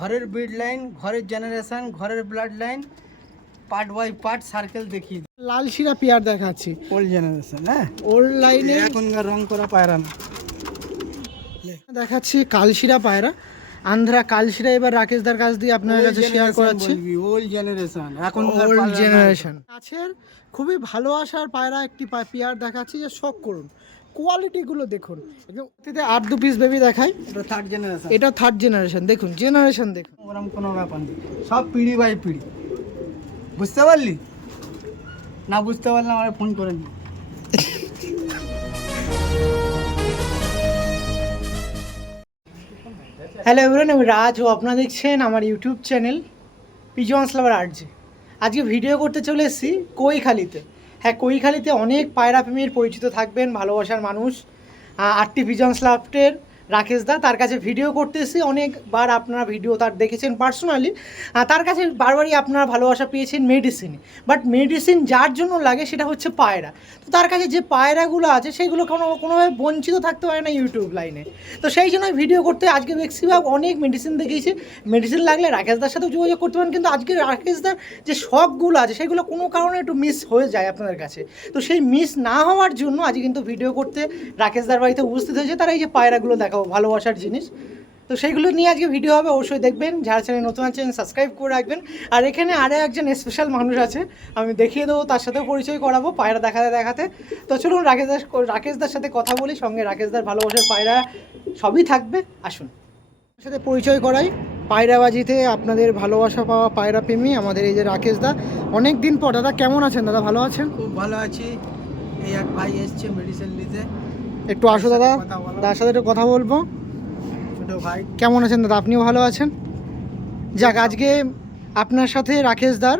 ঘরের breed line, ঘরের generation, ঘরের blood line, part by part circle দেখিয়ে দিই। লাল শিরা পেয়ার দেখাচ্ছি, ওল্ড জেনারেশন। হ্যাঁ, ওল্ড লাইনে এখনকার রং করা পায়রা না। দেখাচ্ছি কালশিরা পায়রা, আন্ধ্রা কালশিরা। এবার রাকেশদার কাছ দিয়ে আপনার কাছে শেয়ার করাচ্ছি। ওল্ড জেনারেশন, ওল্ড জেনারেশন গাছের খুবই ভালোবাসার পায়রা একটি পেয়ার দেখাচ্ছি, যে শখ করুন, কোয়ালিটিগুলো দেখুন। একদম 8-2 পিস বেবি দেখাই। এটা থার্ড জেনারেশন, এটা থার্ড জেনারেশন। দেখুন জেনারেশন দেখুন, ওরকম কোনো ব্যাপার নেই, সব পিড়ি বাই পিড়ি। বুঝতে পারলি? না বুঝতে পারলে আমার ফোন করে নি। হ্যালো এভরিওয়ান, আমি রাজ ও আপনারা দেখছেন আমার ইউটিউব চ্যানেল পিজনস লাভার আরজে। আজকে ভিডিও করতে চলে এসেছি কৈখালিতে। হ্যাঁ, কৈখালিতে অনেক পায়রা প্রেমীর পরিচিত থাকবেন, ভালোবাসার মানুষ। আরটি পিজনস লাভের রাকেশ দা, তার কাছে ভিডিও করতে এসেছি। অনেকবার আপনারা ভিডিও তার দেখেছেন পার্সোনালি। তার কাছে বারবারই আপনারা ভালোবাসা পেয়েছেন মেডিসিনে, বাট মেডিসিন যার জন্য লাগে সেটা হচ্ছে পায়রা। তো তার কাছে যে পায়রাগুলো আছে সেগুলো কোনোভাবে বঞ্চিত থাকতে পারে না ইউটিউব লাইনে। তো সেই জন্য ভিডিও করতে আজকে ম্যাক্সিমাম অনেক মেডিসিন দেখিয়েছি। মেডিসিন লাগলে রাকেশদার সাথেও যোগাযোগ করতে পারেন, কিন্তু আজকে রাকেশদার যে শখগুলো আছে সেগুলো কোনো কারণে একটু মিস হয়ে যায় আপনাদের কাছে। তো সেই মিস না হওয়ার জন্য আজকে কিন্তু ভিডিও করতে রাকেশদার বাড়িতে উপস্থিত হয়েছে। তারা এই যে পায়রাগুলো দেখাবো, ভালোবাসার জিনিস, তো সেইগুলো নিয়ে আজকে ভিডিও হবে। অবশ্যই দেখবেন, যারা চ্যানেল নতুন আছেন সাবস্ক্রাইব করে রাখবেন। আর এখানে আরও একজন স্পেশাল মানুষ আছে, আমি দেখিয়ে দেবো, তার সাথেও পরিচয় করাবো পায়রা দেখাতে দেখাতে। তো চলুন রাকেশদার সাথে কথা বলি, সঙ্গে রাকেশদার ভালোবাসার পায়রা সবই থাকবে। আসুন তার সাথে পরিচয় করাই। পায়রাবাজিতে আপনাদের ভালোবাসা পাওয়া পায়রা প্রেমী আমাদের এই যে রাকেশদা। অনেক দিন পর দাদা, কেমন আছেন দাদা? ভালো আছেন? খুব ভালো আছি। এই এক ভাই এসছে মেডিসিন নিতে, একটু আসো দাদা, তার সাথে একটু কথা বলবো। ছোটো ভাই কেমন আছেন দাদা? আপনিও ভালো আছেন? যাক, আজকে আপনার সাথে রাকেশদার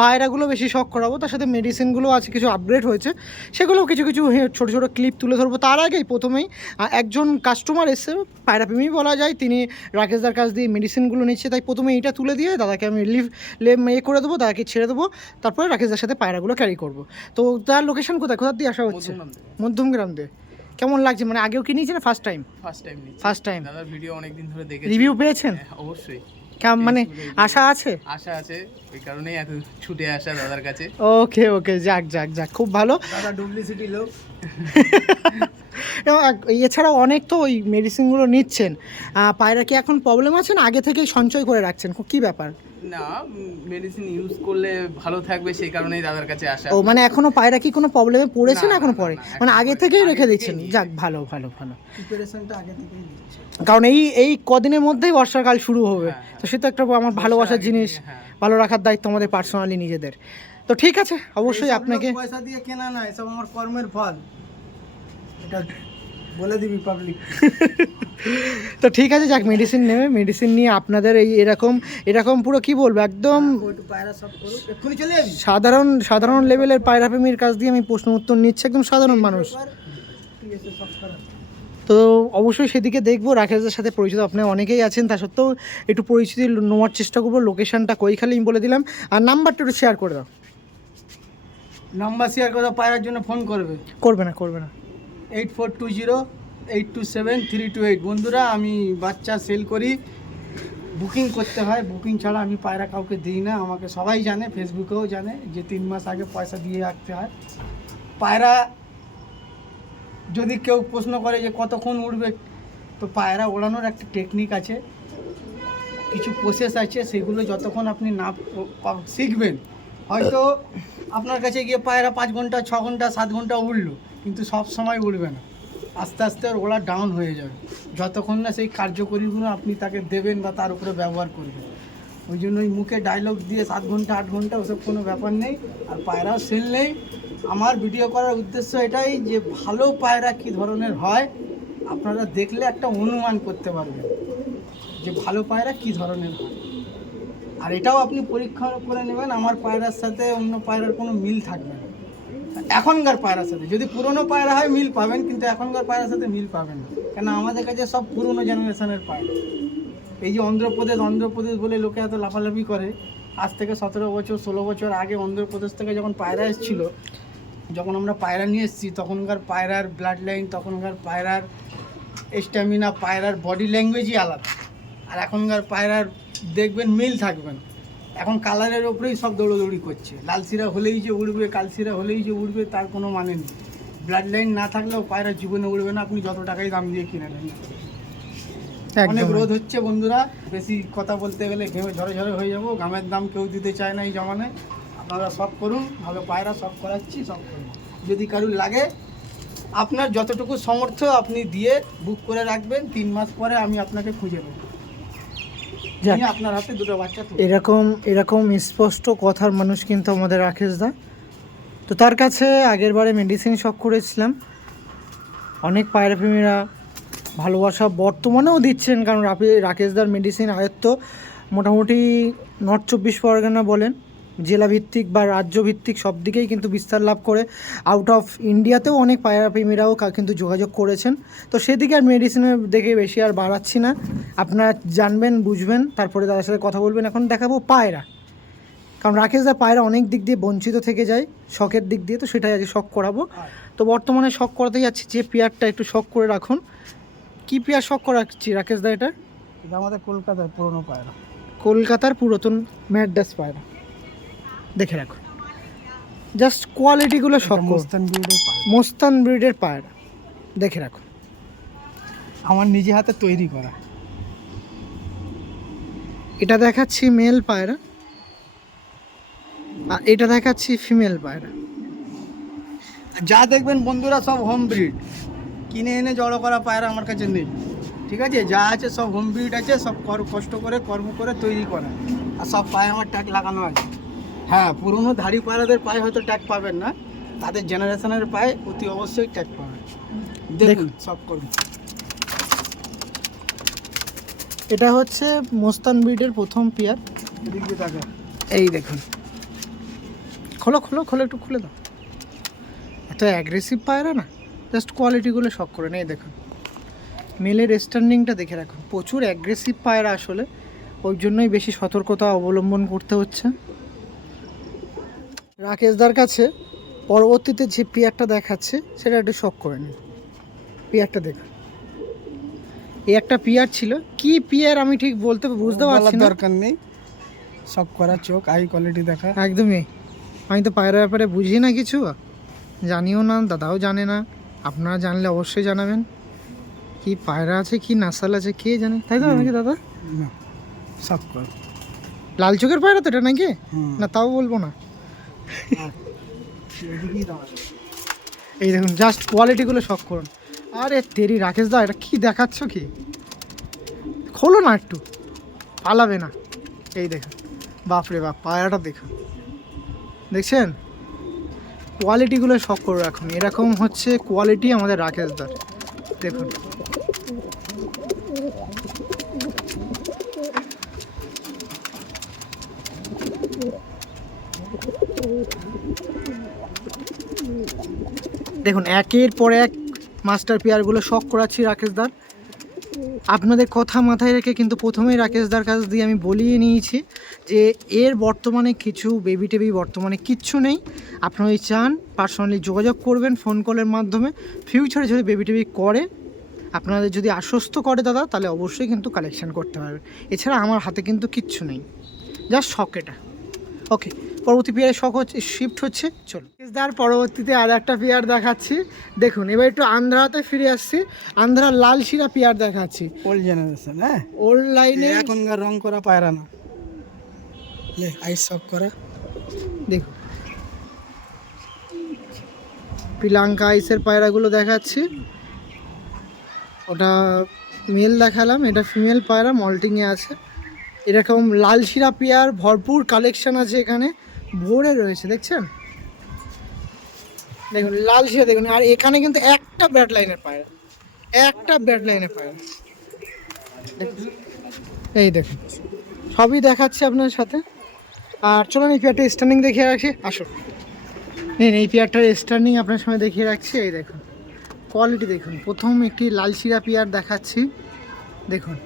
পায়রাগুলো বেশি শখ করাবো, তার সাথে মেডিসিনগুলো আছে কিছু আপগ্রেড হয়েছে, সেগুলোও কিছু কিছু ছোটো ছোটো ক্লিপ তুলে ধরবো। তার আগেই প্রথমেই একজন কাস্টমার এসে, পায়রাপ্রেমী বলা যায়, তিনি রাকেশদার কাছ দিয়ে মেডিসিনগুলো নিচ্ছে। তাই প্রথমে এইটা তুলে দিয়ে দাদাকে আমি করে দেবো, দাদাকে ছেড়ে দেবো, তারপরে রাকেশদার সাথে পায়রাগুলো ক্যারি করবো। তো তার লোকেশন কোথায়, কোথা দিয়ে আসা হচ্ছে? মধ্যমগ্রাম দিয়ে। কেমন লাগছে? মানে আগেও কি নিয়েছেন? First time? First time. দাদার ভিডিও অনেকদিন ধরে দেখেছি। রিভিউ পেয়েছেন? অবশ্যই। মানে আশা আছে? আশা আছে, ওই কারণেই এত ছুটে আসা দাদার কাছে। ওকে ওকে, যাক যাক যাক, খুব ভালো। দাদা ডুপ্লিসিটি লোক। এছাড়াও অনেক তো ওই মেডিসিনগুলো নিচ্ছেন। পায়রা কি এখন প্রবলেম আছে না আগে থেকেই সঞ্চয় করে রাখছেন, কি ব্যাপার? না, মেডিসিন ইউজ করলে ভালো থাকবে, সেই কারণেই দাদার কাছে আসা। ও মানে এখনো পায়রা কি কোনো প্রবলেমে পড়েছে না এখনো পড়ে? মানে আগে থেকেই রেখে দিচ্ছেন। যাক, ভালো ভালো ভালো। প্রিপারেশনটা আগে থেকেই নিচ্ছে, কারণ এই কদিনের মধ্যেই বর্ষাকাল শুরু হবে। তো সেটা একটা আমার ভালোবাসার জিনিস, ভালো রাখার দায়িত্ব আমাদের পার্সোনালি নিজেদের। তো ঠিক আছে, অবশ্যই আপনাকে পয়সা দিয়ে কেনা না, এসব আমার কর্মের ফল, এটা বলে দিবি পাবলিক। তো ঠিক আছে, যাক, মেডিসিন নেবে, মেডিসিন নিয়ে আপনাদের এরকম পুরো কি বলবো, একদম সাধারণ লেভেলের পায়রাপ্রেমীর কাছ দিয়ে আমি প্রশ্ন উত্তর নিচ্ছি, একদম সাধারণ মানুষ। তো অবশ্যই সেদিকে দেখবো। রাকেশদের সাথে পরিচিত আপনার অনেকেই আছেন, তা সত্ত্বেও একটু পরিচিতি নেওয়ার চেষ্টা করবো। লোকেশনটা কৈখালি আমি বলে দিলাম, আর নাম্বারটা একটু শেয়ার করে দাও। নাম্বার শেয়ার করে দাও, পায়রার জন্য ফোন করবে না 8420827328। বন্ধুরা, আমি বাচ্চা সেল করি, বুকিং করতে হয়, বুকিং ছাড়া আমি পায়রা কাউকে দিই না। আমাকে সবাই জানে, ফেসবুকেও জানে যে 3 মাস আগে পয়সা দিয়ে রাখতে হয়। পায়রা যদি কেউ প্রশ্ন করে যে কতক্ষণ উড়বে, তো পায়রা ওড়ানোর একটা টেকনিক আছে, কিছু প্রসেস আছে, সেগুলো যতক্ষণ আপনি না শিখবেন, হয়তো আপনার কাছে গিয়ে পায়রা 5 ঘন্টা 6 ঘন্টা 7 ঘন্টা উড়লো, কিন্তু সব সময় উড়বে না, আস্তে আস্তে ওর ওড়া ডাউন হয়ে যাবে, যতক্ষণ না সেই কার্যকরীগুলো আপনি তাকে দেবেন বা তার উপরে ব্যবহার করবেন। ওই জন্য ওই মুখে ডায়লগ দিয়ে 7 ঘন্টা 8 ঘন্টা ওসব কোনো ব্যাপার নেই। আর পায়রাও সেল নেই। আমার ভিডিও করার উদ্দেশ্য এটাই যে ভালো পায়রা কী ধরনের হয় আপনারা দেখলে একটা অনুমান করতে পারবেন যে ভালো পায়রা কী ধরনের হয়। আর এটাও আপনি পরীক্ষা করে নেবেন, আমার পায়রার সাথে অন্য পায়রার কোনো মিল থাকবে না। এখনকার পায়রার সাথে, যদি পুরনো পায়রা হয় মিল পাবেন, কিন্তু এখনকার পায়রার সাথে মিল পাবেন না, কেন আমাদের কাছে সব পুরনো জেনারেশনের পায়রা। এই যে অন্ধ্রপ্রদেশ বলে লোকে এত লাফালাফি করে, আজ থেকে 17 বছর 16 বছর আগে অন্ধ্রপ্রদেশ থেকে যখন পায়রা এসেছিল, যখন আমরা পায়রা নিয়ে এসেছি, তখনকার পায়রার ব্লাড লাইন, তখনকার পায়রার স্ট্যামিনা, পায়রার বডি ল্যাঙ্গুয়েজই আলাদা। আর এখনকার পায়রার দেখবেন মিল থাকবেন, এখন কালারের ওপরেই সব দৌড়োদৌড়ি করছে। লাল শিরা হলেই যে উড়বে, কাল শিরা হলেই যে উড়বে তার কোনো মানে নেই। ব্লাড লাইন না থাকলেও পায়রা জীবনে উড়বে না, আপনি যত টাকাই দাম দিয়ে কিনে নেন। অনেক রোদ হচ্ছে বন্ধুরা, বেশি কথা বলতে গেলে ঘেমে ঝরে ঝরে হয়ে যাবো। ঘামের দাম কেউ দিতে চায় না এই জমানায়। আপনারা সব করুন, ভালো পায়রা সব করাচ্ছি, সব করুন। যদি কারুর লাগে আপনার যতটুকু সামর্থ্য আপনি দিয়ে বুক করে রাখবেন, 3 মাস পরে আমি আপনাকে খুঁজে নেব, যাক, নিয়ে আপনার হাতে দুটো বাচ্চা তুলব। এরকম স্পষ্ট কথার মানুষ কিন্তু আমাদের রাকেশ দা। তো তার কাছে আগের বারে মেডিসিন শখ করেছিলাম, অনেক পায়রা প্রেমীরা ভালোবাসা বর্তমানেও দিচ্ছেন, কারণ রাকেশদার মেডিসিন আয়ত্ত মোটামুটি নর্থ 24 পরগনা বলেন, জেলাভিত্তিক বা রাজ্যভিত্তিক সব দিকেই কিন্তু বিস্তার লাভ করে। আউট অফ ইন্ডিয়াতেও অনেক পায়রা প্রেমীরাও কিন্তু যোগাযোগ করেছেন। তো সেদিকে আর মেডিসিনের দেখে বেশি আর বাড়াচ্ছি না, আপনারা জানবেন বুঝবেন তারপরে তাদের সাথে কথা বলবেন। এখন দেখাবো পায়রা, কারণ রাকেশদা পায়রা অনেক দিক দিয়ে বঞ্চিত থেকে যায় শখের দিক দিয়ে, তো সেটাই আজকে শখ করাবো। তো বর্তমানে শখ করাতে যাচ্ছি যে পেয়ারটা একটু শখ করে রাখুন। কি পেয়ার শখ করাচ্ছি রাকেশদা? এটা আমাদের কলকাতার পুরনো পায়রা, কলকাতার পুরাতন ম্যাড্রাস পায়রা, দেখে রাখুন। জাস্ট কোয়ালিটিগুলো শখ করুন। মোস্তান ব্রিডের পায়রা, মোস্তান ব্রিডের পায়রা, দেখে রাখুন। আমার নিজে হাতে তৈরি করা। এটা দেখাচ্ছি মেল পায়রা, আর এটা দেখাচ্ছি ফিমেল পায়রা। যা দেখবেন বন্ধুরা সব হোম ব্রিড, কিনে এনে জড়ো করা পায়রা আমার কাছে নেই, ঠিক আছে? যা আছে সব হোম ব্রিড আছে, সব কষ্ট করে কর্ম করে তৈরি করা, আর সব পায়ে আমার ট্যাগ লাগানো আছে। হ্যাঁ, পুরনো ধাড়ি পায়রাদের পায়ে হয়তো ট্যাগ পাবেন না, তাদের জেনারেশনের পায়ে অতি অবশ্যই ট্যাগ পাবেন। দেখুন সব করুন। এটা হচ্ছে মোস্তান ব্রিডের প্রথম পেয়ার। এদিক দিয়ে তাকান। এই দেখুন, খোলো খোলো খোলো, একটু খুলে দাও। এত অ্যাগ্রেসিভ পায়রা না, জাস্ট কোয়ালিটিগুলো শখ করে নেই। দেখুন মেলের স্ট্যান্ডিংটা দেখে রাখুন, প্রচুর অ্যাগ্রেসিভ পায়রা আসলে, ওই জন্যই বেশি সতর্কতা অবলম্বন করতে হচ্ছে। রাকেশদার কাছে পরবর্তীতে যে পেয়ারটা দেখাচ্ছে সেটা একটু শখ করে নিন। পেয়ারটা দেখুন, এই একটা পেয়ার ছিল, কি পেয়ার আমি ঠিক বুঝতে পারছি না। দরকার নেই, সব করা চোখ, আই কোয়ালিটি দেখা। একদমই, আমি তো পায়রার ব্যাপারে বুঝি না কিছু, জানিও না, দাদাও জানে না। আপনারা জানলে অবশ্যই জানাবেন, কি পায়রা আছে কি নাসাল আছে কে জানে, তাই তো নাকি দাদা? না, সব কর। লাল চোখের পায়রা তো এটা নাকি? হুম। না তাও বলবো না। এদিকেই দাও। এই দেখুন, জাস্ট কোয়ালিটিগুলো শখ করুন। আরে তেরি রাকেশ দা, এটা কি দেখাচ্ছ কি? খোলো না একটু, পালাবে না। এই দেখুন, বাপরে বাপ, পায়রাটা দেখুন, দেখছেন? কোয়ালিটিগুলো শখ করে রাখুন, এরকম হচ্ছে কোয়ালিটি আমাদের রাকেশদার। দেখুন দেখুন, একের পর এক মাস্টার পেয়ারগুলো শখ করাচ্ছি রাকেশদার। আপনাদের কথা মাথায় রেখে কিন্তু প্রথমেই রাকেশদার কাছ দিয়ে আমি বলিয়ে নিয়েছি যে এর বর্তমানে কিছু বেবি টেবি বর্তমানে কিচ্ছু নেই। আপনারা যদি চান পার্সোনালি যোগাযোগ করবেন ফোন কলের মাধ্যমে। ফিউচারে যদি বেবি টেবি করে, আপনাদের যদি আশ্বস্ত করে দাদা, তাহলে অবশ্যই কিন্তু কালেকশন করতে পারবে। এছাড়া আমার হাতে কিন্তু কিচ্ছু নেই, জাস্ট শখ এটা। ওকে, পরবর্তী পেয়ারে শখ হচ্ছে, শিফট হচ্ছে। চলো তার পরবর্তীতে আর একটা পেয়ার দেখাচ্ছি। দেখুন এবার একটু আন্ধ্রাতে ফিরে আসছি, আন্ধ্রার লাল শিরা পেয়ার দেখাচ্ছি। ওল্ড জেনারেশন, হ্যাঁ, ওল্ড লাইনে এখনকার রং করা পায়রা না, আইস সব করা। দেখুন শ্রীলঙ্কা আইসের পায়রাগুলো দেখাচ্ছি। ওটা মেল দেখালাম, এটা ফিমেল পায়রা মল্টিংয়ে আছে। এরকম লাল শিরা পেয়ার ভরপুর কালেকশন আছে এখানে, ভরে রয়েছে, দেখছেন? দেখুন লাল শিরা দেখুন, আর এখানে কিন্তু একটা ব্যাট লাইনের পায়রা, একটা ব্যাট লাইনের পায়রা। এই দেখুন, সবই দেখাচ্ছি আপনার সাথে। আর চলুন এই পেয়ারটা স্ট্যান্ডিং দেখিয়ে রাখছি, আসুন। নিন এই পেয়ারটার স্ট্যান্ডিং আপনার সামনে দেখিয়ে রাখছি। এই দেখুন কোয়ালিটি দেখুন, প্রথম একটি লাল শিরা পেয়ার দেখাচ্ছি। দেখুন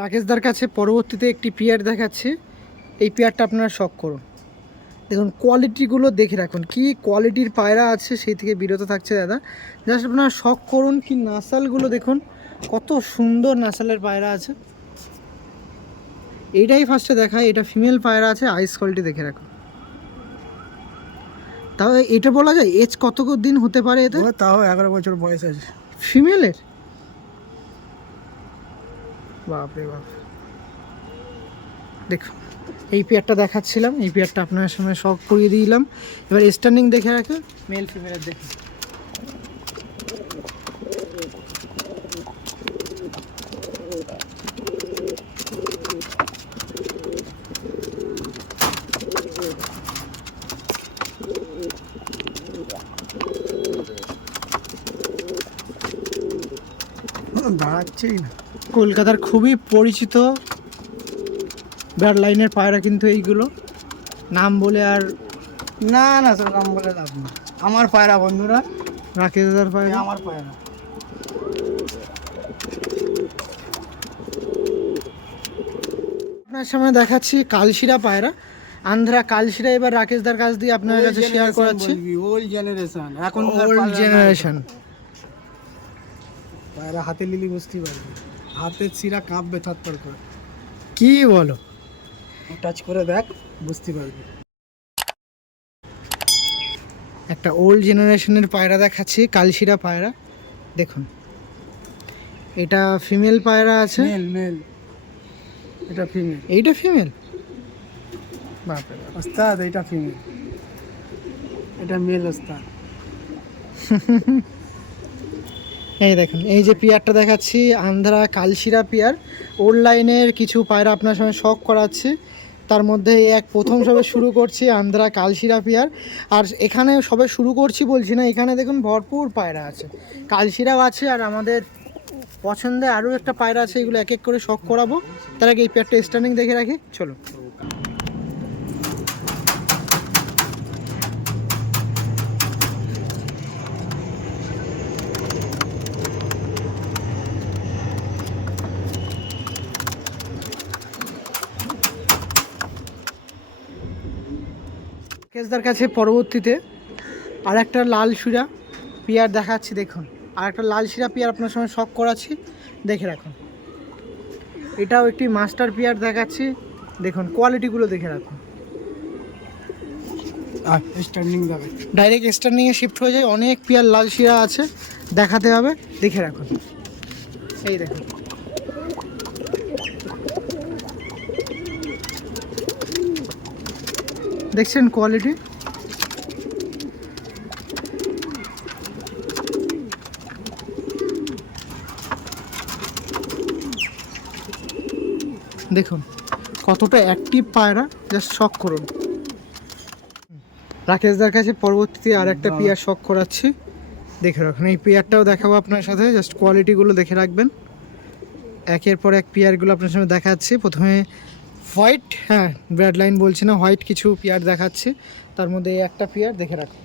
রাকেশদার কাছে পরবর্তীতে একটি পেয়ার দেখাচ্ছি, এই পেয়ারটা আপনারা শখ করুন। দেখুন কোয়ালিটিগুলো দেখে রাখুন, কি কোয়ালিটির পায়রা আছে সেই থেকে বিরত থাকছে দাদা, জাস্ট আপনারা শখ করুন। কি নাসালগুলো দেখুন, কত সুন্দর নাসালের পায়রা আছে। এইটাই ফার্স্টে দেখায়, এটা ফিমেল পায়রা আছে, আইস কোয়ালিটি দেখে রাখো। তাও এটা বলা যায় এজ কত দিন হতে পারে এতে? তাও 11 বছর বয়স আছে ফিমেলের। বাপরে বাপ, দেখো এই পেয়ারটা দেখাচ্ছিলাম, এই পেয়ারটা আপনার সামনে শখ করিয়ে দিলাম। এবার স্ট্যান্ডিং দেখে রাখে মেল ফিমেলের দেখে। দাঁড়াচ্ছেই না। কলকাতার খুবই পরিচিত ব্যাড লাইনের পায়রা কিন্তু এইগুলো, নাম বলে আর না না স্যার, নাম বলে লাভ না। আমার পায়রা বন্ধুরা, রাকেশ দাদার পায়রা। আমার পায়রা। আপনার সামনে দেখাচ্ছি কালশিরা পায়রা, আন্ধ্রা কালশিরা। এবার রাকেশদার কাছ দিয়ে আপনার কাছে শেয়ার করাচ্ছি। ওল্ড জেনারেশন, এখন ওল্ড জেনারেশন পায়রা হাতে লিলি বুঝতেই পারবে, হাতের শিরা কাঁপবে থরথর করে। কি বলো? টাচ করে দেখ, বুঝতে পারবি। একটা ওল্ড জেনারেশনের পায়রা দেখাচ্ছি, কালশিরা পায়রা। দেখুন এটা ফিমেল পায়রা আছে, মেল মেল, এটা ফিমেল। এইটা ফিমেল। বাপরে ওস্তাদ, এটা ফিমেল, এটা মেল ওস্তাদ। এই দেখুন, এই যে পেয়ারটা দেখাচ্ছি আন্ধ্রা কালশিরা পেয়ার। ওল্ড লাইনের কিছু পায়রা আপনার সঙ্গে শখ করাচ্ছি, তার মধ্যে এক প্রথম সবে শুরু করছি আন্ধ্রা কালশিরা পেয়ার। আর এখানে সবে শুরু করছি বলছি না, এখানে দেখুন ভরপুর পায়রা আছে, কালশিরাও আছে, আর আমাদের পছন্দের আরও একটা পায়রা আছে, এগুলো এক এক করে শখ করাবো। তার আগে এই পেয়ারটা স্ট্যান্ডিং দেখে রাখি, চলো। কেসদার কাছে পরবর্তীতে আর একটা লাল শিরা পেয়ার দেখাচ্ছি, দেখুন আর একটা লাল শিরা পেয়ার আপনার সঙ্গে শখ করাচ্ছি, দেখে রাখুন। এটাও একটি মাস্টার পেয়ার দেখাচ্ছি, দেখুন কোয়ালিটিগুলো দেখে রাখুন। স্ট্যান্ডিং দেবে, ডাইরেক্ট স্ট্যান্ডিংয়ে শিফট হয়ে যায়, অনেক পেয়ার লাল শিরা আছে, দেখাতে হবে, দেখে রাখুন। এই দেখুন দেখছেন কোয়ালিটি। দেখুন কতটা অ্যাক্টিভ পায়রা, জাস্ট শখ করুন। রাকেশদার কাছে পরবর্তীতে আর একটা পেয়ার শখ করাচ্ছি, দেখে রাখুন। এই পেয়ারটাও দেখাবো আপনার সাথে, জাস্ট কোয়ালিটিগুলো দেখে রাখবেন। একের পর এক পেয়ারগুলো আপনার সামনে দেখাচ্ছি। প্রথমে হোয়াইট, হ্যাঁ ব্র্যাড লাইন বলছি না, হোয়াইট কিছু পেয়ার দেখাচ্ছি, তার মধ্যে এই একটা পেয়ার দেখে রাখুন।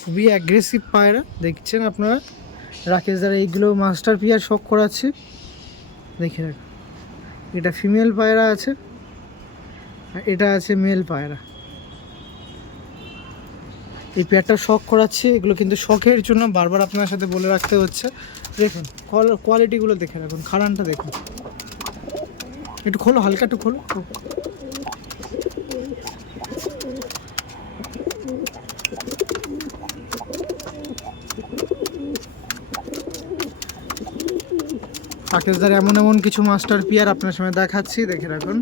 খুবই অ্যাগ্রেসিভ পায়রা, দেখছেন আপনারা। রাকেশ দ্বারা এইগুলো মাস্টার পেয়ার শখ করাচ্ছি, দেখে রাখুন। এটা ফিমেল পায়রা আছে, আর এটা আছে মেল পায়রা। এই পেয়ারটা শখ করাচ্ছি, এগুলো কিন্তু শখের জন্য বারবার আপনার সাথে বলে রাখতে হচ্ছে। দেখুন কোয়ালিটিগুলো দেখে রাখুন, খাড়ানটা দেখুন, একটু খোলো, হালকা একটু খোলো। পাকিস্তানের এমন এমন কিছু মাস্টার পেয়ার আপনার সামনে দেখাচ্ছি, দেখে রাখুন।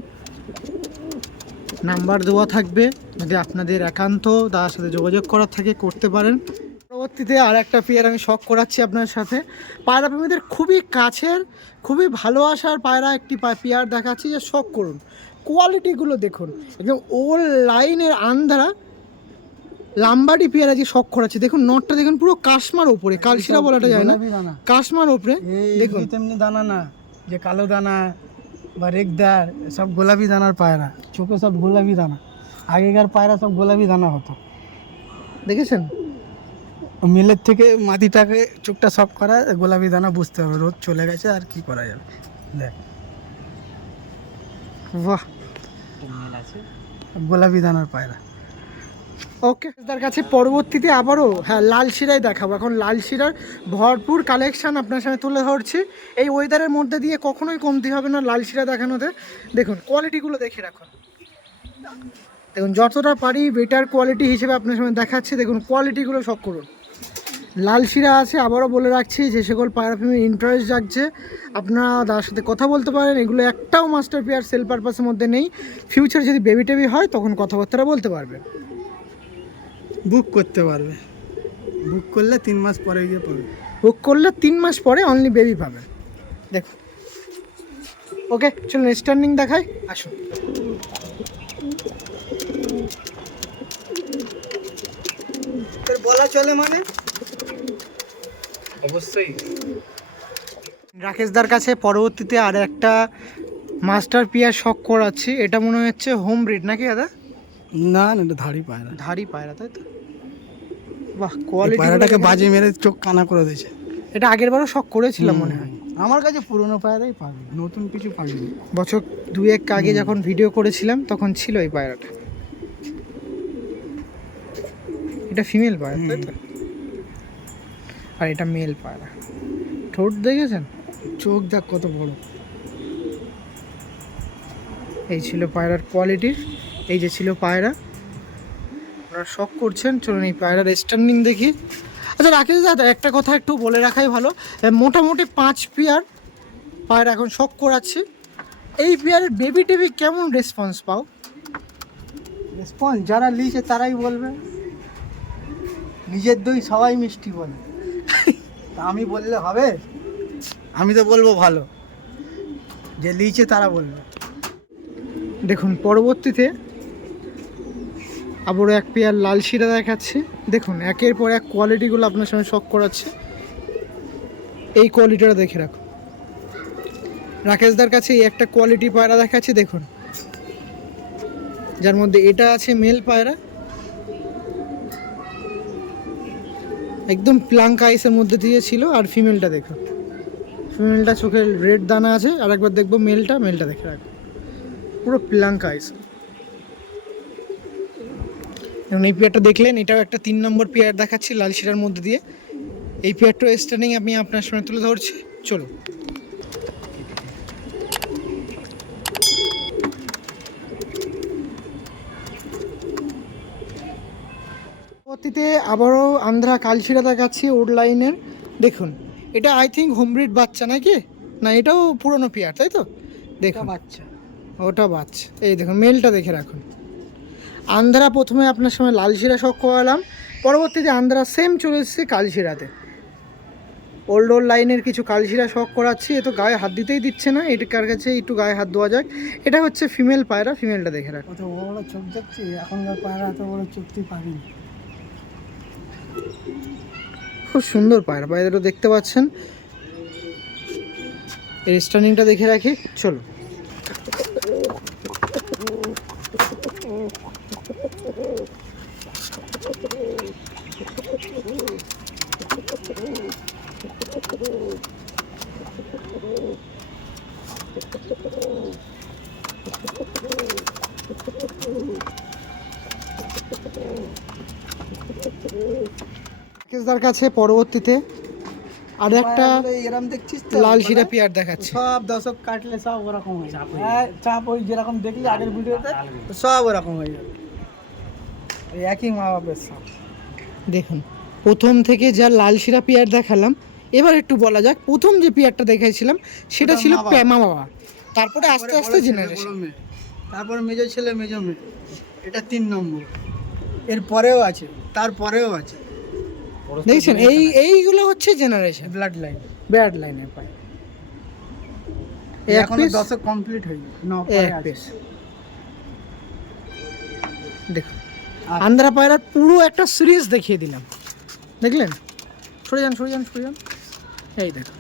নাম্বার দেওয়া থাকবে, যদি আপনাদের একান্ত তার সাথে যোগাযোগ করার থাকে করতে পারেন। পরবর্তীতে আর একটা পেয়ার আমি শখ করাচ্ছি আপনার সাথে, পায়রা প্রেমীদের খুবই কাছের, খুবই ভালোবাসার পায়রা একটি পেয়ার দেখাচ্ছি, যে শখ করুন। কোয়ালিটিগুলো দেখুন, একদম ওল্ড লাইনের আন্ধ্রা লাম্বাডি পেয়ারা যে শখ করাচ্ছি। দেখুন নটটা দেখুন, পুরো কাশমার ওপরে, কালশিরা বলাটা যায় না, কাশমার ওপরে দেখুন। তেমনি দানা না, যে কালো দানা বা রেগদার, সব গোলাপি দানার পায়রা, চোখে সব গোলাপি দানা। আগেকার পায়রা সব গোলাপি দানা হতো, দেখেছেন। মিলের থেকে মাটিটাকে চোখটা সব করা, গোলাপি দানা বুঝতে হবে, রোদ চলে গেছে আর কি করা যাবে। দেখ বাহ, গোলাপি দানার পায়রা। ওকে, তার কাছে পরবর্তীতে আবারও হ্যাঁ লাল শিরাই দেখাবো। এখন লাল শিরার ভরপুর কালেকশন আপনার সামনে তুলে ধরছি। এই ওয়েদারের মধ্যে দিয়ে কখনোই কমতি হবে না লাল শিরা দেখানোতে। দেখুন কোয়ালিটিগুলো দেখে রাখুন, দেখুন যতটা পারি বেটার কোয়ালিটি হিসেবে আপনার সামনে দেখাচ্ছি। দেখুন কোয়ালিটিগুলো সব করুন। লাল শিরা আছে, আবারও বলে রাখছি যে সকল পায়রা প্রেমীর ইন্টারেস্ট জাগছে আপনারা তার সাথে কথা বলতে পারেন। এগুলো একটাও মাস্টার পেয়ার সেল পারপাসের মধ্যে নেই। ফিউচার যদি বেবি টেবি হয় তখন কথাবার্তা বলতে পারবে, বুক করতে পারবে, বুক করলে 3 মাস পরে গিয়ে পাবে। বুক করলে 3 মাস পরে অনলি বেবি পাবে। দেখুন ওকে, চলুন স্ট্যান্ডিং দেখাই, আসুন। তোর বলা চলে মানে অবশ্যই। রাকেশদার কাছে পরবর্তীতে আর একটা মাস্টার পিয়ার শখ করাচ্ছি। এটা মনে হচ্ছে হোম ব্রিড নাকি দাদা? না না, এটা ধাড়ি পায়রা। ধাড়ি পায়রা তাই তো? বাহ, কোয়ালিটি পায়রাটাকে বাজি মেরে চোখ কানা করে দিয়েছে। এটা আগের বারও শখ করেছিলাম মনে হয়। আমার কাছে পুরনো পায়রাই পাবে, নতুন কিছু পাইনি। বছর 2-1 আগে যখন ভিডিও করেছিলাম তখন ছিল এই পায়রাটা। এটা ফিমেল পায়রা তাই তো? আর এটা মেল পায়রা। ঠোঁট দেখেছেন, চোখ দেখ কত বড়। এই ছিল পায়রার কোয়ালিটির। এই যে ছিল পায়রা, আপনারা শখ করছেন। চলুন এই পায়রার স্ট্যান্ডিং দেখি। আচ্ছা রাকেশ দাদা, একটা কথা একটু বলে রাখাই ভালো, মোটামুটি 5 পেয়ার পায়রা এখন শখ করাচ্ছি। এই পেয়ারের বেবি টেবি কেমন রেসপন্স পাও? রেসপন্স যারা লিছে তারাই বলবে। নিজের দই সবাই মিষ্টি বলে, তা আমি বললে হবে? আমি তো বলবো ভালো, যে লিছে তারা বলবে। দেখুন পরবর্তীতে আবারও এক পেয়ার লাল শিরা দেখাচ্ছি। দেখুন একের পর এক কোয়ালিটিগুলো আপনার সঙ্গে শখ করাচ্ছে। এই কোয়ালিটিটা দেখে রাখুন। রাকেশদার কাছে এই একটা কোয়ালিটি পায়রা দেখাচ্ছি, দেখুন, যার মধ্যে এটা আছে মেল পায়রা, একদম প্লাঙ্ক আইসের মধ্যে দিয়ে ছিল। আর ফিমেলটা দেখুন, ফিমেলটা চোখের রেড দানা আছে। আর একবার দেখবো মেলটা দেখে রাখুন, পুরো প্লাঙ্ক আইস। এবং এই পেয়ারটা দেখলেন, এটাও একটা 3 নম্বর পেয়ার দেখাচ্ছি লাল শিরার মধ্যে দিয়ে। এই পেয়ারটা স্ট্যান্ডিং আমি আপনার সামনে তুলে ধরছি, চলো। পরবর্তীতে আবারও আন্ধ্রা কালশিরা দেখাচ্ছি ওড লাইনের। দেখুন এটা আই থিঙ্ক হোমব্রিড বাচ্চা নাকি, না এটাও পুরনো পেয়ার তাই তো? দেখুন বাচ্চা, ওটা বাচ্চা। এই দেখুন মেলটা দেখে রাখুন। আন্ধ্রা প্রথমে আপনার সময় লাল শিরা শখ করালাম, পরবর্তীতে আন্ধ্রা সেম চলে এসেছে কালশিরাতে। ওল্ড লাইনের কিছু কালশিরা শখ করাচ্ছি। এ তো গায়ে হাত দিতেই দিচ্ছে না, এটার কাছে একটু গায়ে হাত দেওয়া যাক। এটা হচ্ছে ফিমেল পায়রা, ফিমেলটা দেখে রাখুন। কত বড় বড় চোখ দেখছি, এখনকার পায়রা এত বড় চোখ তুই পাবি। খুব সুন্দর পায়রা, পায়রাটা দেখতে পাচ্ছেন। এর স্টার্নিংটা দেখে রাখি, চলো। রাকেশদার কাছে পরবর্তীতে আর একটা এরকম দেখছিস লাল শিরা পেয়ার দেখাচ্ছে। সব দর্শক কাটলে সব ওরকম হয়ে যাবে। চাপ ওই যেরকম দেখলি আগের ভিডিওতে সব ওরকম হয়ে যাবে, এই একই মা বাপের সব। দেখুন প্রথম থেকে যা লাল শিরা পেয়ার দেখালাম, এবার একটু বলা যাক প্রথম যে পেয়ারটা দেখাইছিলাম সেটা ছিল মা বাবা, তারপরে আস্তে আস্তে জেনারেশন, তারপর মেজো ছেলে মেজো মেয়ে, এটা 3 নম্বর। এর পরেও আছে, তারপরেও আছে। দেখছেন এইগুলো হচ্ছে জেনারেশন ব্লাড লাইন, ব্যাড লাইনের পায়। এখন 10 কমপ্লিট হয়ে গেছে। দেখুন আন্ধ্রা পায়রার পুরো একটা সিরিজ দেখিয়ে দিলাম, দেখলেন? সরে যান সরে যান সরে যান। এই দেখুন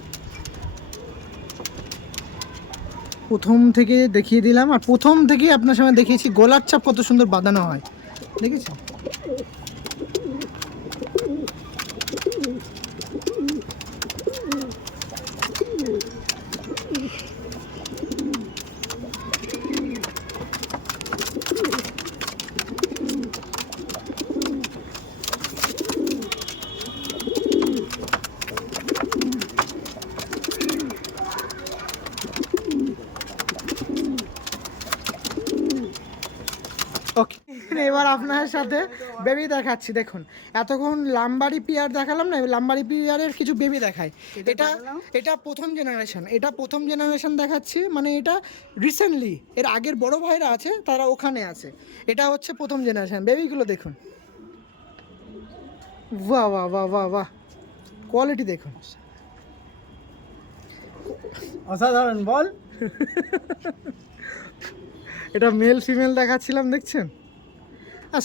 প্রথম থেকে দেখিয়ে দিলাম, আর প্রথম থেকে আপনার সামনে দেখিয়েছি গলার চাপ কত সুন্দর বাঁধানো হয়, দেখেছেন? আপনার সাথে বেবি দেখাচ্ছি। দেখুন এতক্ষণ লাম্বারি পিয়ার দেখালাম না, লাম্বারি পিয়ারের কিছু বেবি দেখায়। এটা এটা প্রথম জেনারেশন দেখাচ্ছি, মানে এটা রিসেন্টলি এর আগের বড় ভাইরা আছে তারা ওখানে আছে, এটা হচ্ছে প্রথম জেনারেশন। বেবিগুলো দেখুন, বাহ বাহ বাহ বাহ বাহ, কোয়ালিটি দেখুন, অসাধারণ বল। এটা মেল ফিমেল দেখাচ্ছিলাম, দেখছেন?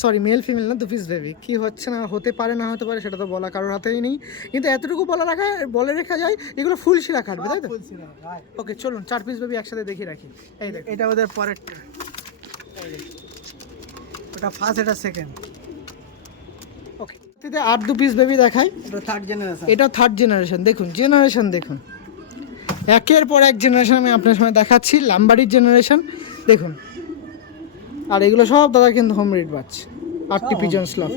সরি, মেল ফিমেল না, 2 পিস বেবি। কি হচ্ছে না হতে পারে না হতে পারে সেটা তো বলা কারোর হাতেই নেই, কিন্তু এতটুকু বলে রেখা যায় এগুলো ফুল শিরা কাটবে, তাই তো? ওকে চলুন 4 পিস বেবি একসাথে দেখিয়ে রাখি। এই দেখ, এটা ওদের পরেরটা, ওটা ফার্স্ট, এটা সেকেন্ড। ওকে আর 2 পিস বেবি দেখাই। এটা থার্ড জেনারেশন। এটা থার্ড জেনারেশন। দেখুন জেনারেশন দেখুন, একের পর এক জেনারেশন আমি আপনার সামনে দেখাচ্ছি। লাম্বারির জেনারেশন দেখুন, আর এগুলো সব দাদা কিন্তু হোম রিড বাচ্চা, 8টি পিজন স্লট।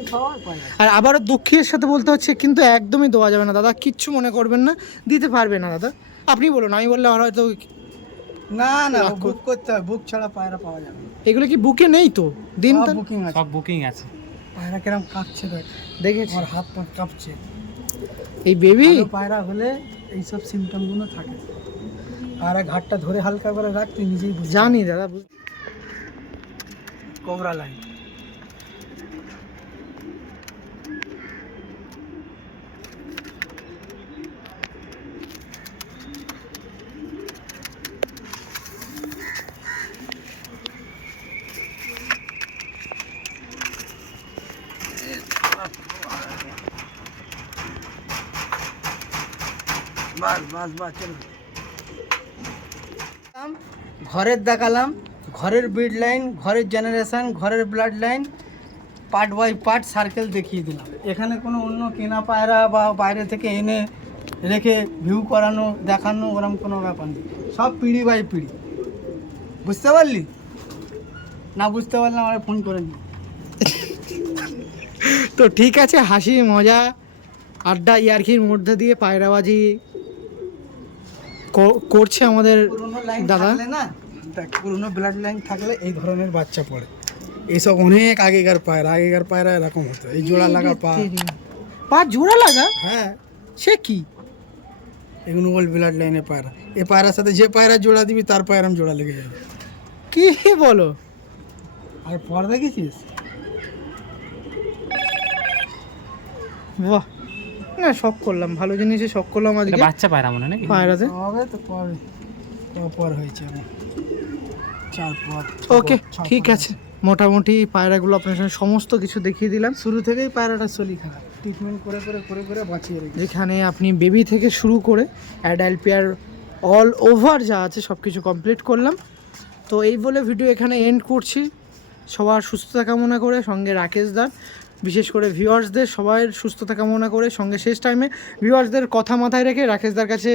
আর আবারও দুঃখের সাথে বলতে হচ্ছে কিন্তু একদমই দেওয়া যাবে না দাদা, কিচ্ছু মনে করবেন না, দিতে পারবে না দাদা। আপনি বলুন, আমি বললে আর হয়তো না না, বুক করতে হবে, বুক ছাড়া পায়রা পাওয়া যাবে না। এগুলো কি বুকে নেই তো? দিন তো, বুকিং আছে, সব বুকিং আছে। পায়রা কিরম কাঁপছে দেখ, দেখেছি আমার হাত পা কাঁপছে। এই বেবি ভালো পায়রা হলে এইসব সিমটমগুলো থাকে। পায়রা ঘাটটা ধরে হালকা করে রাখ, তুই নিজেই বুঝ। জানি দাদা। Cobra line. বাস বাস বাস, চলো। ঘরের দেখালাম, ঘরের ব্রিড লাইন, ঘরের জেনারেশন, ঘরের blood line, part by part circle দেখিয়ে দিলাম। এখানে কোনো অন্য কেনা পায়রা বা বাইরে থেকে এনে রেখে ভিউ করানো দেখানো ওরকম কোনো ব্যাপার নেই, সব পিঁড়ি বাই পিঁড়ি। বুঝতে পারলি? না বুঝতে পারলে আমার ফোন করে নি। তো ঠিক আছে, হাসি মজা আড্ডা ইয়ার্কির মধ্যে দিয়ে পায়রাবাজি করছে আমাদের পুরোনো লাইন দাদা। থাকলে না, দেখ পুরোনো ব্লাড লাইন থাকলে এই ধরনের বাচ্চা পড়ে। এইসব অনেক আগেকার পায়রা এরকম হতো, এই জোড়া লাগা পা জোড়া লাগা, হ্যাঁ সে কি? এগুলো ওল্ড ব্লাড লাইনের পায়রা। এই পায়রার সাথে যে পায়রা জোড়া দিবি তার পায়রাম জোড়া লেগে যাবে। কি বলো? আর পর দেখেছিস? বাহ, না শখ করলাম, ভালো জিনিসে শখ করলাম আজকে। বাচ্চা পায়রা মনে নাকি পায়রাতে হবে তো পরে, পর হয়েছে আমার 4 পর। ওকে ঠিক আছে, মোটামুটি পায়রাগুলো আপনার সঙ্গে সমস্ত কিছু দেখিয়ে দিলাম। শুরু থেকেই পায়রাটা চলি খারাপ, ট্রিটমেন্ট করে করে করে করে বাঁচিয়ে রেখেছি। যেখানে আপনি বেবি থেকে শুরু করে অ্যাডাল্ট পেয়ার অল ওভার যা আছে সব কিছু কমপ্লিট করলাম। তো এই বলে ভিডিও এখানে এন্ড করছি। সবার সুস্থতা কামনা করে, সঙ্গে রাকেশ দার, বিশেষ করে ভিউয়ার্সদের সবাই সুস্থতা কামনা করে, সঙ্গে শেষ টাইমে ভিউয়ার্সদের কথা মাথায় রেখে রাকেশদার কাছে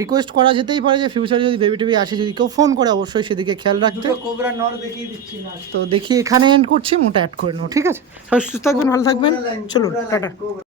রিকোয়েস্ট করা যেতেই পারে যে ফিউচারে যদি বেবি টেবি আসে, যদি কেউ ফোন করে অবশ্যই সেদিকে খেয়াল রাখতে। দুটো কোবরা নর দেখিয়ে দিচ্ছি না, তো দেখি এখানে এন্ড করছি, মোটা অ্যাড করে নেবো, ঠিক আছে? সবাই সুস্থ থাকবেন, ভালো থাকবেন, চলুন টাটা।